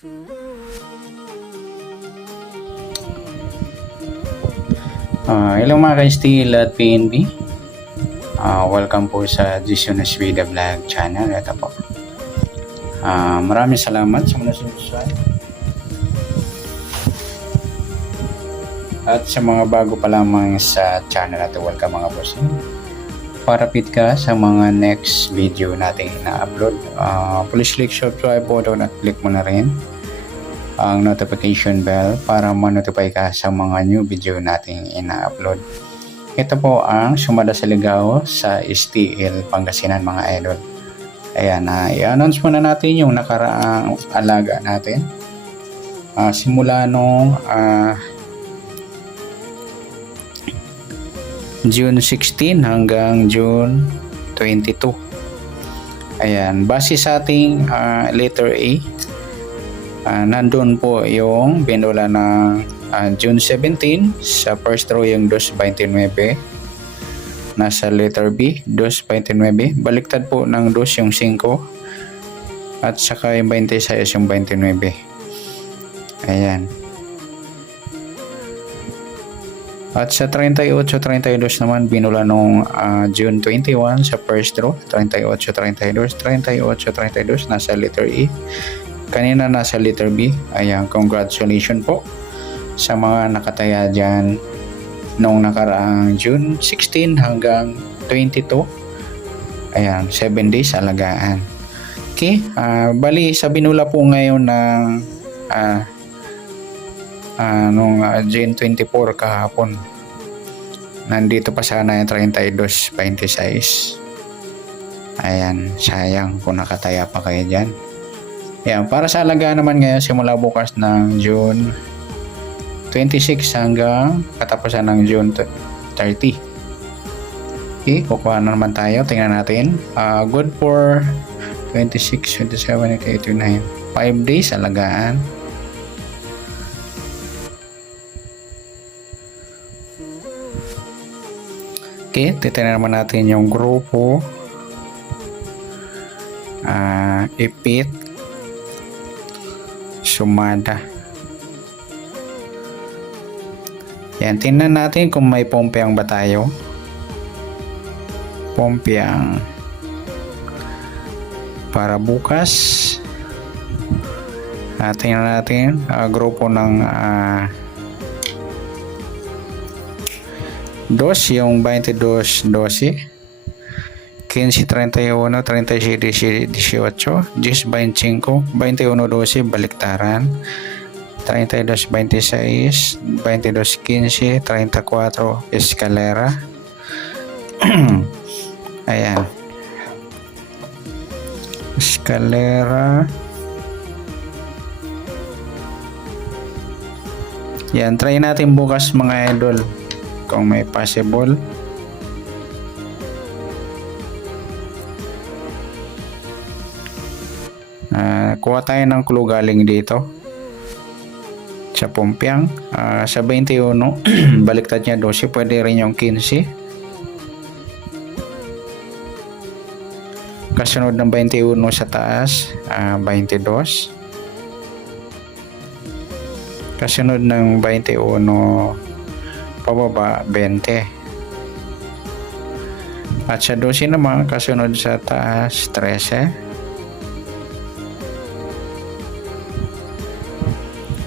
Hello mga ka-STL at PNB. Welcome po sa Jisunus Vida Vlog channel. Ito po. Maraming salamat sa mga subscribe. At sa mga bago pa lamang sa channel natin, welcome mga boss. Parapit ka sa mga next video natin na-upload. Please click subscribe po doon at click mo na rin ang notification bell para ma-notify ka sa mga new video nating ina-upload. Ito po ang Sumada sa Ligaw sa STL Pangasinan mga idol. Ayan, i-announce muna natin yung nakaraang alaga natin. Simula nung June 16 hanggang June 22. Ayan, base sa ating letter A, nandun po yung binula ng June 17 sa first row yung 2.29, nasa letter B 2.29, baliktad po ng 2 yung 5 at saka yung 26 yung 29. Ayan, at sa 38-32 naman binula nung June 21 sa first row 38-32 nasa letter E. Kanina nasa letter B. Ayan, congratulations po sa mga nakataya dyan noong nakaraang June 16 hanggang 22. Ayan, 7 days alagaan. Okay, bali sa binula po ngayon ng nung June 24 kahapon. Nandito pa sana yung 32-26. Ayan, sayang kung nakataya pa kayo dyan. Yan, para sa alagaan naman ngayon simula bukas ng June 26 hanggang katapusan ng June 30. Okay, kukuha na naman tayo. Tingnan natin. Good for 26, 27, 28, 29. 5 days alagaan. Okay, titignan naman natin yung grupo. Ipit, Sumada. Yan, tingnan natin kung may pompiang ba tayo. Pompiang para bukas. Tingnan natin grupo ng dos, yung 22-12, 15-31, 37-18, 10-25, 21-12, baliktaran, 32-26, 22-15, 34, eskalera. Ayan, eskalera. Yan, try natin bukas mga idol kung may possible. Kuha tayo ng clue galing dito sa pompiang. Sa 21 baliktad niya 12, pwede rin yung 15. Kasunod ng 21 sa taas 22. Kasunod ng 21 pababa 20. At sa 12 naman kasunod sa taas 13.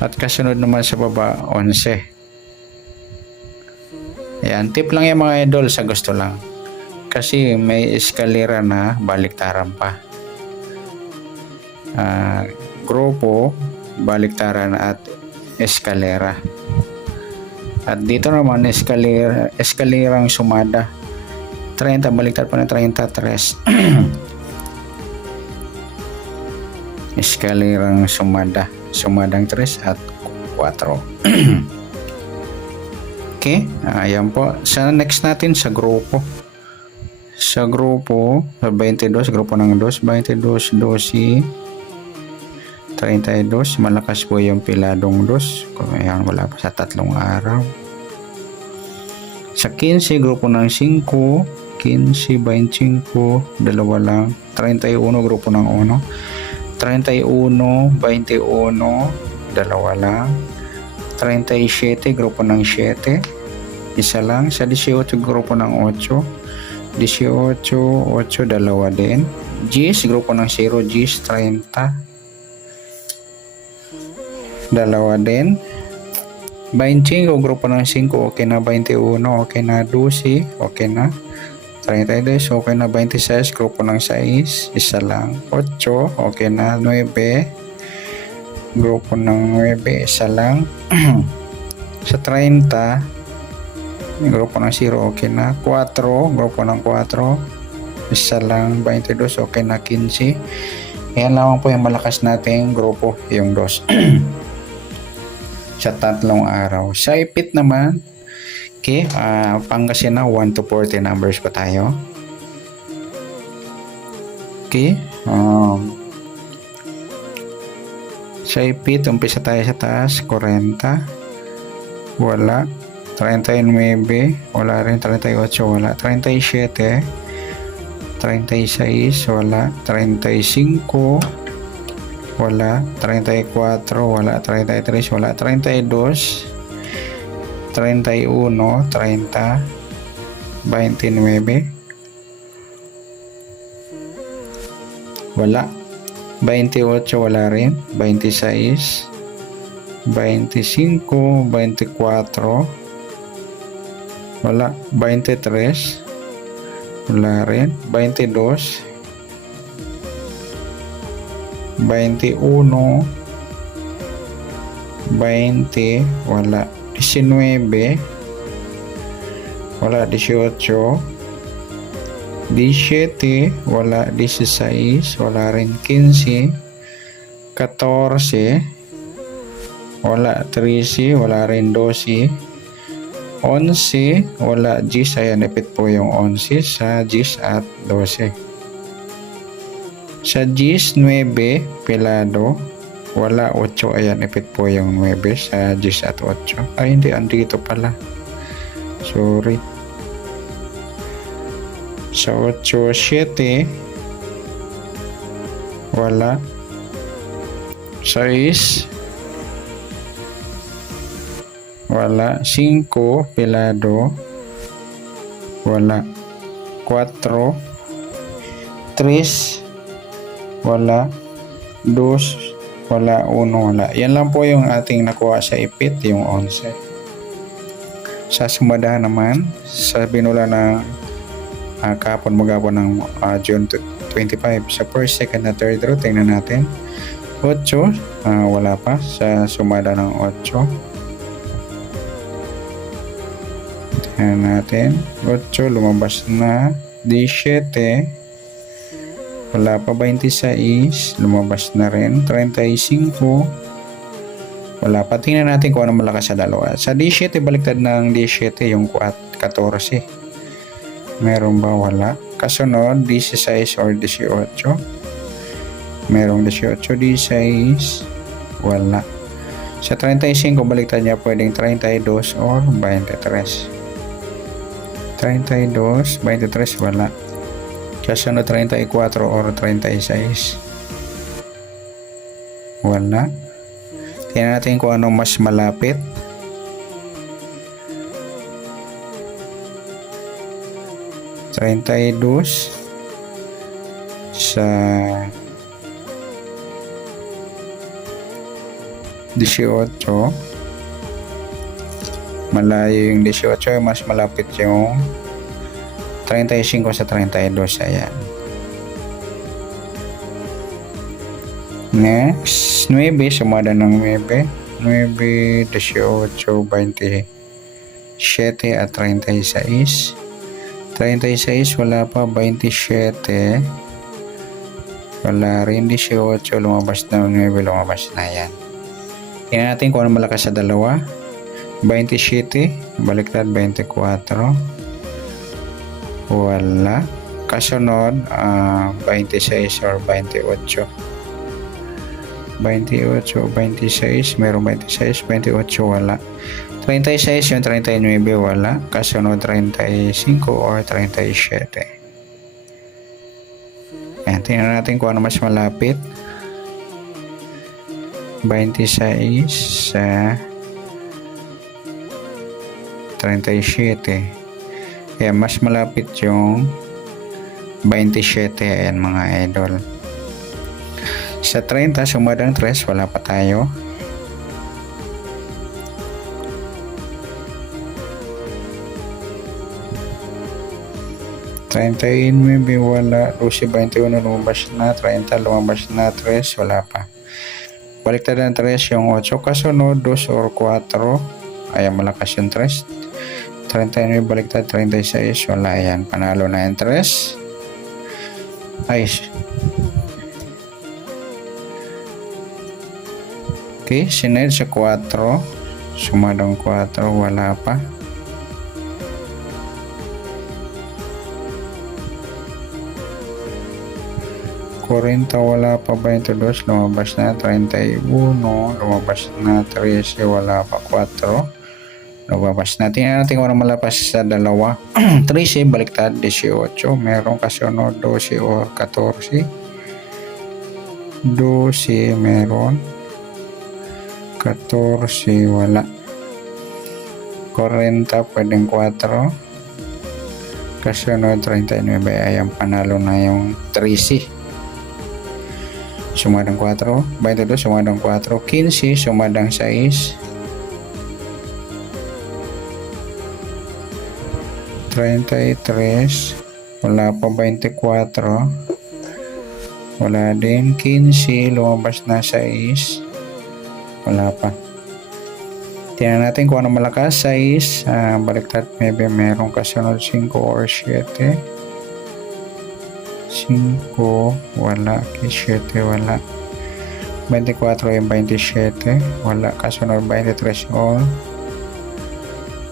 At kasunod naman sa baba 11. Ayan, tip lang yung mga idol sa gusto lang. Kasi may eskalera na baliktaran pa. Grupo, baliktaran at eskalera. At dito naman eskalerang Sumada. 30, baliktad pa na 33. Eskalerang Sumada. Sumadang 3 at 4. Okay, ayan po. Sa next natin sa grupo. Sa grupo, 22, grupo ng 2, 22, 12, 32, malakas po yung piladong 2. Ayan, wala pa sa 3 araw. Sa 15, grupo ng 5, 15, 25, dalawa lang. 31, grupo ng 1. 31, 21, dalawa lang. 37, grupo ng 7, isa lang. Sa 18, grupo ng 8, 18, 8, dalawa din. Gis, grupo ng 0, Gis, 30, dalawa din. 25, grupo ng 5, okay na. 21, okay na. 12, okay na. 32, okay na. 26, grupo ng 6, isa lang. 8, okay na. 9, grupo ng 9, isa lang. Sa 30, grupo ng 0, okay na. 4, grupo ng 4, isa lang. 22, okay na. 15, yan lamang po yung malakas nating grupo, yung 2. Sa 3 araw. Sa ipit naman, okay, Pangasinan 1 to 40 numbers pa tayo. Okay, sa ipit, umpisa tayo sa taas, 40, wala. 39, wala rin. 38, wala. 37, 36, wala. 35, wala. 34, wala. 33, wala. 32, 31, 30, 29, wala. 28, wala rin. 26, 25, 24, wala. 23, wala rin. 22, 21, 20, wala. 19, wala. 18, 17, wala. 16, wala rin. 15, 14, wala. 13, wala rin. 12, 11, wala. 10, ayan, ipit po yung 11 sa 10 at 12. Sa 10, 9, pilado, wala. 8, ayan, ipit po yung 9 sa 10 at 8. Ay, hindi, andito pala. Sorry. Sa 8, 7, wala. 6, wala. 5, pilado, wala. 4, 3, wala. 2, wala. 1, wala. Yan lang po yung ating nakuha sa ipit, yung 11. Sa sumadahan naman, sa binula ng kahapon magapon ng June 25, sa first, second, at third row, tingnan natin. 8, wala pa sa sumada ng 8. Tingnan natin. 8, lumabas na. 17, wala pa. 26, lumabas na rin. 35, wala pa. Tingnan natin kung ano malakas sa dalawa. Sa 17, baliktad ng 17, yung 14. Meron ba? Wala. Kasunod, 16 or 18. Merong 18, 16, wala. Sa 35, baliktad niya, pwedeng 32 or 23. 32, 23, wala. Kasunod, 34 or 36, wala. Tingnan natin kung ano mas malapit. 32 sa 18. Malayo yung 18, mas malapit yung 35 sa 32. Ayan. Next, 9, sumada ng 9. 9, 18, 27 at 36. 36, wala pa. 27, wala rin. 18, lumabas na. 9, lumabas na. Yan. Tingnan natin kung ano malakas sa dalawa. 27, baliktad. 24, wala. Kasunod, 26 or 28. 28, 26, meron 26, 28, wala. 36, yung 39, wala. Kasunod, 35 or 37. Ayan, tingnan natin kung ano mas malapit. 26 sa 37. Kaya mas malapit yung 27. Ayan mga idol. Sa 30, sumadang 3, wala pa tayo. Maybe wala. 12, 21 lumabas na. 30 lumabas na. 3 wala pa. Baliktad ng 3 yung 8 kasunod 2 or 4. Ayan malakas yung 3. 39 baliktad 36 wala. Ayan panalo na yung 3. Ay. Okay, sined sa 4. Sumadong 4 wala pa. 40 wala pa. 22 lumabas na. 31 lumabas na. 13 wala pa. 4 lumabas na. Tingnan natin kung ano malapas sa dalawa. 13 baliktad 18 meron kasunod 12 or 14. 12 meron. 14 wala. 40 pwedeng 4 kasunod 39. Ayan panalo na yung 13. Sumadang 4, 22 sumadang 4, 15 sumadang 6, 33 wala pa. 24 wala din. 15 lumabas na. 6 wala pa. Tingnan natin kung ano malakas. 6 baliktad maybe meron kasunod 5 or 7. 5 wala. 7 wala. 24 yung 27 wala. Kasunod 23 o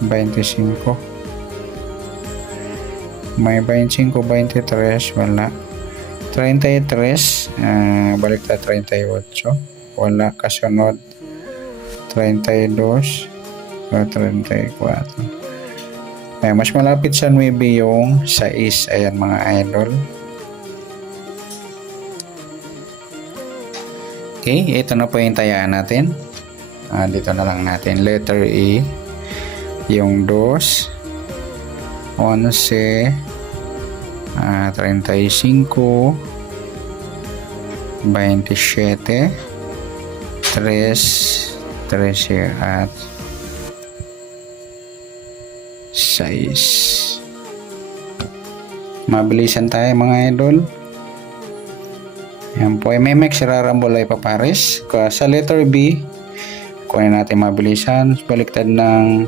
25 may 25 23 wala. 33 baliktad 38 wala. Kasunod 32 o 34. Mas malapit sa 9 yung 6. Ayan mga idol. Okay, ito na po yung tayaan natin. Dito na lang natin. Letter E. Yung 2, 11, 35, 27, 13 at 6. Mabilisan tayo mga idol. Yan po, may rarambol ay papares. Sa letter B, kunin natin mabilisan. Baliktad ng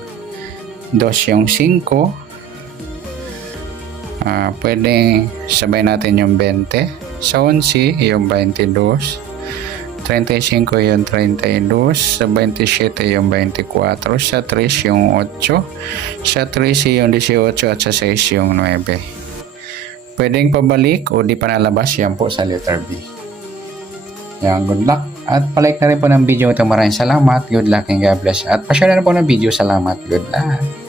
2 yung 5. Pwedeng sabay natin yung 20. Sa 11, yung 22. 35 yung 32. Sa 27 yung 24. Sa 3 yung 8. Sa 13 yung 18 at sa 6 yung 9. Pwedeng pabalik o di pa nalabas. Yan po sa letter B. Yan, good luck. At palike na rin po ng video ito. Maraming salamat. Good luck and God bless. At pa-share na rin po ng video. Salamat. Good luck.